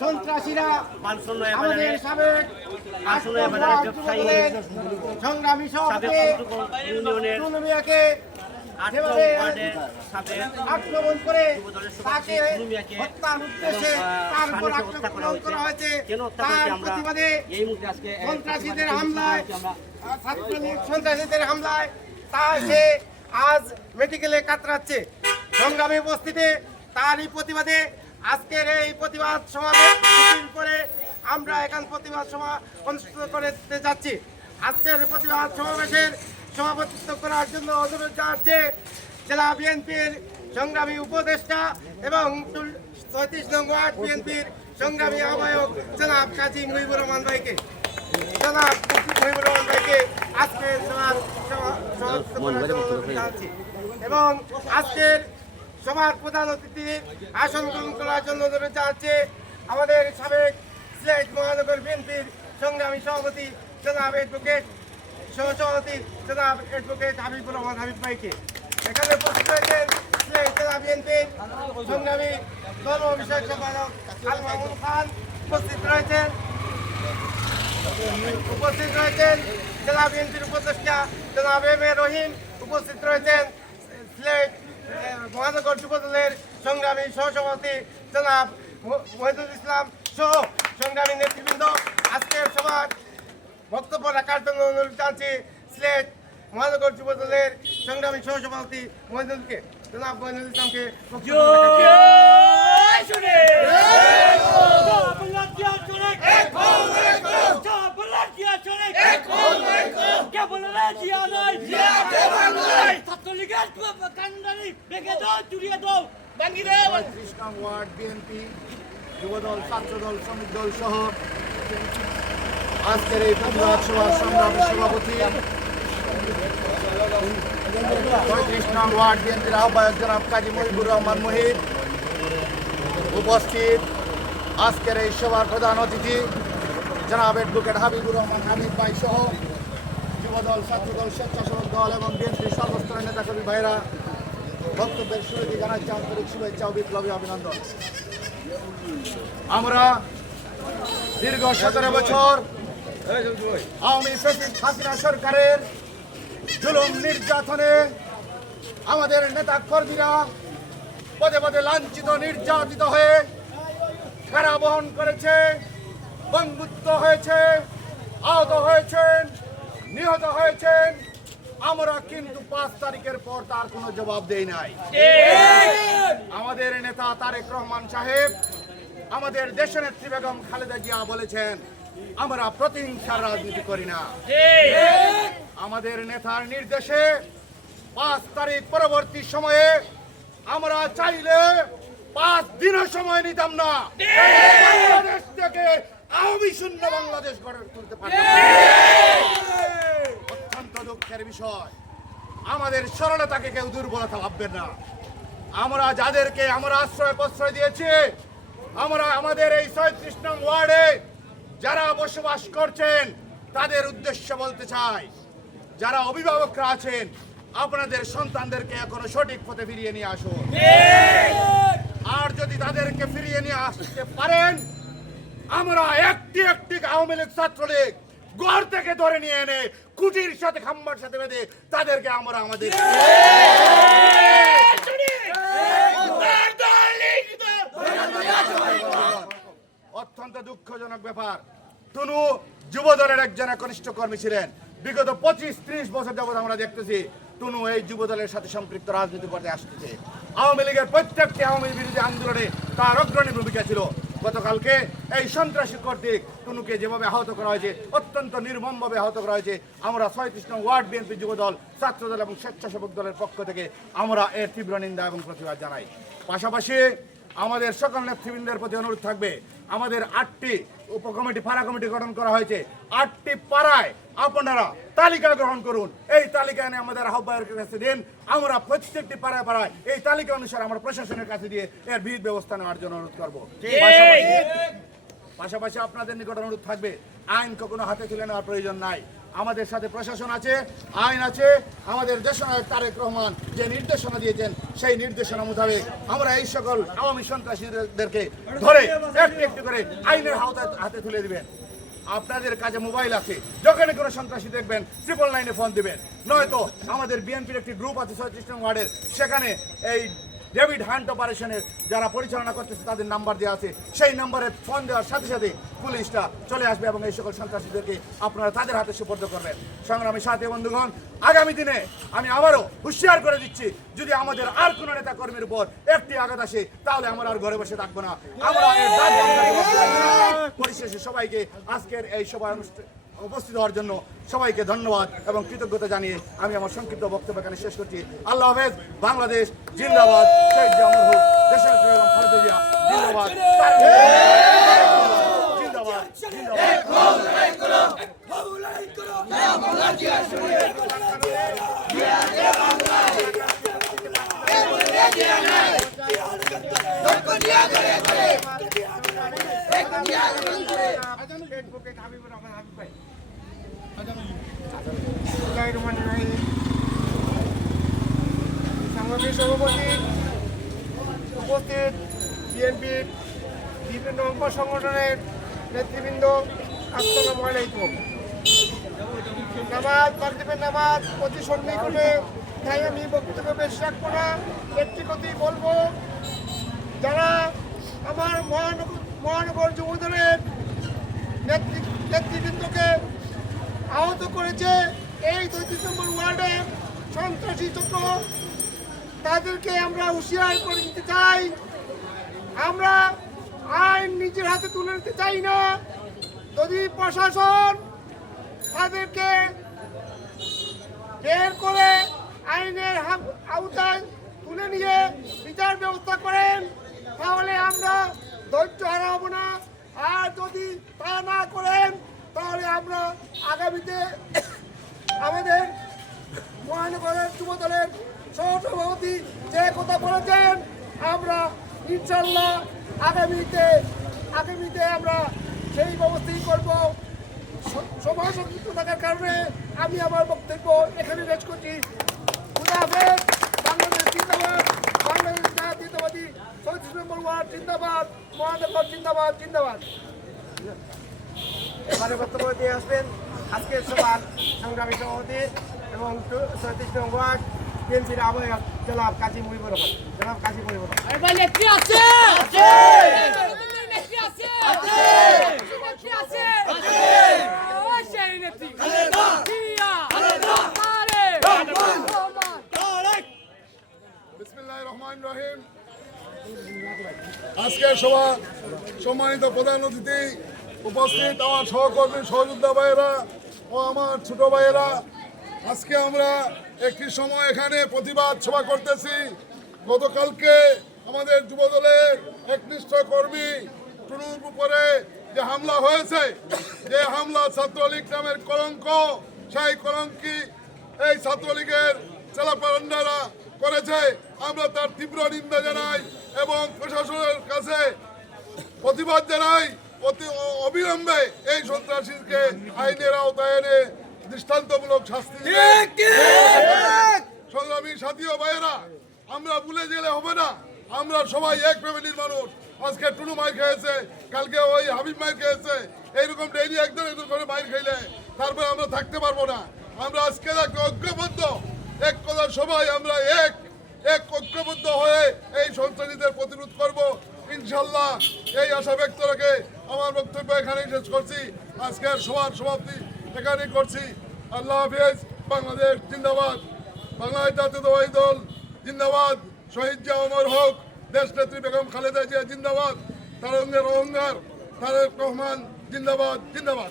সন্ত্রাসীরা আমাদের সাবেক সংগ্রামী সভাপতি টুনুমিয়াকে আক্রমণ করে তাকে হত্যার উদ্দেশ্যে তার উপর আক্রমণ করা হয়েছে। তার প্রতিবাদে সন্ত্রাসীদের হামলায় তা সে আজ মেডিকেলে কাতরাচ্ছে। সংগ্রামী উপস্থিতি তারই প্রতিবাদে আজকের এই প্রতিবাদ সমাবেশ করে আমরা এখান প্রতিবাদ সভা অনুষ্ঠিত করতে যাচ্ছি। আজকের প্রতিবাদ সমাবেশের সভাপতিত্ব করার জন্য অনুরোধ জানাচ্ছে জেলা বিএনপির সংগ্রামী উপদেষ্টা এবং ৩৬ নং ওয়ার্ড বিএনপির সংগ্রামী আহ্বায়ক জনাব কাজী মুহিবুর রহমান ভাইকে আজকের জানাচ্ছি এবং আজকের সভার প্রধান অতিথি আসন গ্রহণ করার জন্য অনুরোধ জানাচ্ছে আমাদের সাবেক সিলেট মহানগর বিএনপির সংগ্রামী সভাপতি জনাব অ্যাডভোকেট সহসভাপতি জনাব অ্যাডভোকেট হাবিবুর রহমান হাবিব ভাইকে। এখানে উপস্থিত রয়েছেন জেলা বিএনপির সংগ্রামী ধর্ম বিষয়ক সম্পাদক আল মামুন খান, উপস্থিত রয়েছেন জেলা বিএনপির উপদেষ্টা জনাব এম এ রহিম, উপস্থিত রয়েছেন সিলেট মহানগর যুবদলের সংগ্রামী সহসভাপতি জনাব মহিদুল ইসলাম সহ সংগ্রামী নেতৃবৃন্দ। আজকের সভার বক্তব্য রাখার জন্য অনুরোধ জানাচ্ছি সিলেট মহানগর যুবদলের সংগ্রামী সহসভাপতি মহিদুলকে জনাব মহিদুল ইসলামকে। ওয়ার্ড বিএনপি যুবদল ছাত্রদল শ্রমিক দল সহ আজকের এই প্রতিবাদ সভার সংগ্রামী সভাপতি ৩৬ নং ওয়ার্ড বিএনপির আহ্বায়ক জনাব কাজী মুহিবুর রহমান মুহিব, উপস্থিত আজকের এই সভার প্রধান অতিথি জনাব অ্যাডভোকেট হাবিবুর রহমান হাবিব ভাই সহ যুবদল ছাত্রদল স্বেচ্ছাসেবক দল এবং বিএনপির সর্বস্তরের নেতাকর্মী ভাইরা, বক্তব্যের শুরুতে জানাচ্ছি আন্তরিক শুভেচ্ছা ও বিপ্লবী অভিনন্দন। আমরা দীর্ঘ ১৭ বছর আওয়ামী ফ্যাসিস্ট হাসিনা সরকারের জুলুম নির্যাতনে আমাদের নেতা কর্মীরা পদে পদে লাঞ্ছিত নির্যাতিত হয়ে কারা বহন করেছে, বঙ্গুত্ব হয়েছে, আহত হয়েছেন, নিহত হয়েছেন। আমরা কিন্তু ৫ তারিখের পর তার কোনো জবাব দেই নাই। আমাদের নেতা তারেক রহমান সাহেব, আমাদের দেশনেত্রী বেগম খালেদা জিয়া বলেছেন আমরা প্রতিহিংসার রাজনীতি করি না। আমাদের নেতার নির্দেশে ৫ তারিখ পরবর্তী সময়ে আমরা চাইলে ৫ দিনও সময় নিতাম না, বাংলাদেশ থেকে আওয়ামী শূন্য বাংলাদেশ গড়ে তুলতে পারতাম। অত্যন্ত দুঃখের বিষয়, আমাদের সরলতাকে কেউ দুর্বলতা ভাববেন না। আমরা যাদেরকে আমরা আশ্রয় প্রশ্রয় দিয়েছি, আমরা আমাদের এই ৩৬ নং ওয়ার্ডে যারা বসবাস করছেন তাদের উদ্দেশ্যে বলতে চাই, যারা অভিভাবকরা আছেন আপনাদের সন্তানদেরকে এখনো সঠিক পথে ফিরিয়ে নিয়ে আসুন। আর যদি তাদেরকে ফিরিয়ে নিয়ে আসতে পারেন, আমরা একটি আওয়ামী লীগ ছাত্রলীগ ঘর থেকে ধরে নিয়ে এনে কুটির সাথে খাম্বার সাথে বেঁধে তাদেরকে আমরা আমাদের অত্যন্ত দুঃখজনক ব্যাপার। টুনু যুবদলের একজন কনিষ্ঠ কর্মী ছিলেন। বিগত 25-30 বছর যাবৎ আমরা দেখতেছি টুনু এই যুবদলের সাথে সম্পৃক্ত রাজনীতি করতে আসতেছে। আওয়ামী লীগের প্রত্যেকটি আওয়ামী বিরোধী আন্দোলনে তার অগ্রণী ভূমিকা ছিল। গতকালকে এই সন্ত্রাসী কর্তৃক টুনুকে যেভাবে আহত করা হয়েছে, অত্যন্ত নির্মমভাবে আহত করা হয়েছে, আমরা ৩৬ নং ওয়ার্ড বিএনপি যুবদল, ছাত্রদল এবং স্বেচ্ছাসেবক দলের পক্ষ থেকে আমরা এর তীব্র নিন্দা এবং প্রতিবাদ জানাই। পাশাপাশি আমাদের সকল নেতৃবৃন্দের প্রতি অনুরোধ থাকবে, আমাদের 8টি উপকমিটি পাড়া কমিটি গঠন করা হয়েছে। 8টি পাড়ায় আপনারা তালিকা গ্রহণ করুন, এই তালিকা এনে আমাদের আহ্বায়কের কাছে দিন। আমরা প্রত্যেকটি পাড়ায় পাড়ায় এই তালিকা অনুসারে আমরা প্রশাসনের কাছে দিয়ে এর বিহিত ব্যবস্থা নেওয়ার জন্য অনুরোধ করবো। পাশাপাশি আপনাদের নিকট অনুরোধ থাকবে, আইন কখনো হাতে তুলে নেওয়ার প্রয়োজন নাই। আমাদের সাথে প্রশাসন আছে, আইন আছে। আমাদের দেশনায়ক তারেক রহমান যে নির্দেশনা দিয়েছেন সেই নির্দেশনা মোতাবেক আমরা এই সকল আওয়ামী সন্ত্রাসীদেরকে ধরে একটু একটু করে আইনের হাতে তুলে দিবেন। আপনাদের কাছে মোবাইল আছে, যখনই কোনো সন্ত্রাসী দেখবেন 999 ফোন দিবেন। নয়তো আমাদের বিএনপির একটি গ্রুপ আছে 36 নং ওয়ার্ডের, সেখানে এই ডেভিড হান্ট অপারেশনের যারা পরিচালনা করতেছে তাদের নাম্বার দেওয়া আছে, সেই নাম্বারে ফোন দেওয়ার সাথে সাথে পুলিশটা চলে আসবে এবং এই সকল সন্ত্রাসীদেরকে আপনারা তাদের হাতে সুপর্দ করবেন। সংগ্রামী সাথী বন্ধুগণ, আগামী দিনে আমি আবারও হুঁশিয়ার করে দিচ্ছি, যদি আমাদের আর কোনো নেতা কর্মীর উপর একটি আঘাত আসে তাহলে আমরা আর ঘরে বসে থাকবো না। আমরা পরিশেষে সবাইকে আজকের এই সভায় উপস্থিত হওয়ার জন্য সবাইকে ধন্যবাদ এবং কৃতজ্ঞতা জানিয়ে আমি আমার সংক্ষিপ্ত বক্তব্য এখানে শেষ করছি। আল্লাহ হাফেজ। বাংলাদেশ জিন্দাবাদ। শহীদ জামর হোক। দেশের বেগম খালেদা জিয়া জিন্দাবাদ। জিন্দাবাদ সাংগঠনিক সভাপতি উপস্থিত বিএনপির বিভিন্ন অঙ্গ সংগঠনের নেতৃবৃন্দ, আসসালামু আলাইকুম। নামাজ মাগরিবের নামাজ অতি সন্নিকটে, তাই আমি বক্তব্য বেশ রাখবো না, একটি কথাই বলবো। যারা আমার মহানগর যুবদলের নেতৃবৃন্দকে আহত করেছে, এই 33 নম্বর ওয়ার্ডের সন্ত্রাসী চক্র, তাদেরকে আমরা হুঁশিয়ার করে দিতে চাই। আমরা আইন নিজের হাতে তুলে নিতে চাই না। যদি প্রশাসন তাদেরকে বের করে আইনের আওতায় তুলে নিয়ে বিচার ব্যবস্থা করেন, তাহলে আমরা ধৈর্য হারাবো না। আর যদি তা না করেন তাহলে আমরা আগামীতে আমাদের মহানগরের যুবদলের সহসভাপতি যে কথা বলেছেন, আমরা ইনশাল্লাহ আগামীতে আমরা সেই ব্যবস্থাই করব। সময় সংক্ষিপ্ত থাকার কারণে আমি আমার বক্তব্য এখানে শেষ করছি। খুদা হাফেজ। বাংলাদেশ জিন্দাবাদ। বাংলাদেশ জাতীয়তাবাদী 36 নম্বর ওয়ার্ড জিন্দাবাদ। মহানগর জিন্দাবাদ। জিন্দাবাদ। এবারে বক্তব্য দিয়ে আসবেন আজকের সভার সংগ্রামী সভাপতি এবং 36 নং ওয়ার্ড বিএনপির আহ্বায়ক জনাব কাজী মুজিবুর রহমান। জনাব কাজী মুজিবুর রহমান। নেত্রী আছে, নেত্রী আছে, নেত্রী আছে, সেই নেত্রী বিসমিল্লাহির রহমানির রহিম। আজকের সভা সম্মানিত প্রধান অতিথি, উপস্থিত আমার সহকর্মী সহযোদ্ধা ভাইয়েরা ও আমার ছোট ভাইয়েরা, আজকে আমরা একটি সময় এখানে প্রতিবাদ সভা করতেছি। গতকালকে আমাদের যুবদলের একনিষ্ঠ কর্মী টুনুর উপরে যে হামলা হয়েছে, যে হামলা ছাত্রলীগ নামের কলঙ্ক, সেই কলঙ্কি এই ছাত্রলীগের চেলাপান্ডারা করেছে। আমরা তার তীব্র নিন্দা জানাই এবং প্রশাসনের কাছে প্রতিবাদ জানাই। অতি অবিলম্বে এই সন্ত্রাসীকে আইনের আওতায় এনে দৃষ্টান্তমূলক শাস্তি সংগ্রামী সাথী ও ভাইয়েরা, আমরা ভুলে গেলে হবে না, আমরা সবাই এক ফ্যামিলির মানুষ। আজকে টুনু মাইর খেয়েছে, কালকে ওই হাবিব মাইর খেয়েছে, এইরকম ডেইলি একজন একজন করে মাইর খাইলে তারপরে আমরা থাকতে পারবো না। আমরা আজকে ঐক্যবদ্ধ, এক কথা সবাই আমরা এক ঐক্যবদ্ধ হয়ে এই সন্ত্রাসীদের প্রতিরোধ করব ইনশাল্লাহ। এই আশা ব্যক্ত রেখে আমার বক্তব্য এখানেই শেষ করছি। আজকের সভার সমাপ্তি এখানেই করছি। আল্লাহ হাফেজ। বাংলাদেশ জিন্দাবাদ। বাংলাদেশ জাতীয়তাবাদী দল জিন্দাবাদ। শহীদ জিয়া অমর হোক। দেশ নেত্রী বেগম খালেদা জিয়া জিন্দাবাদ। তারঙ্গের অহংকার তারেক রহমান জিন্দাবাদ। জিন্দাবাদ।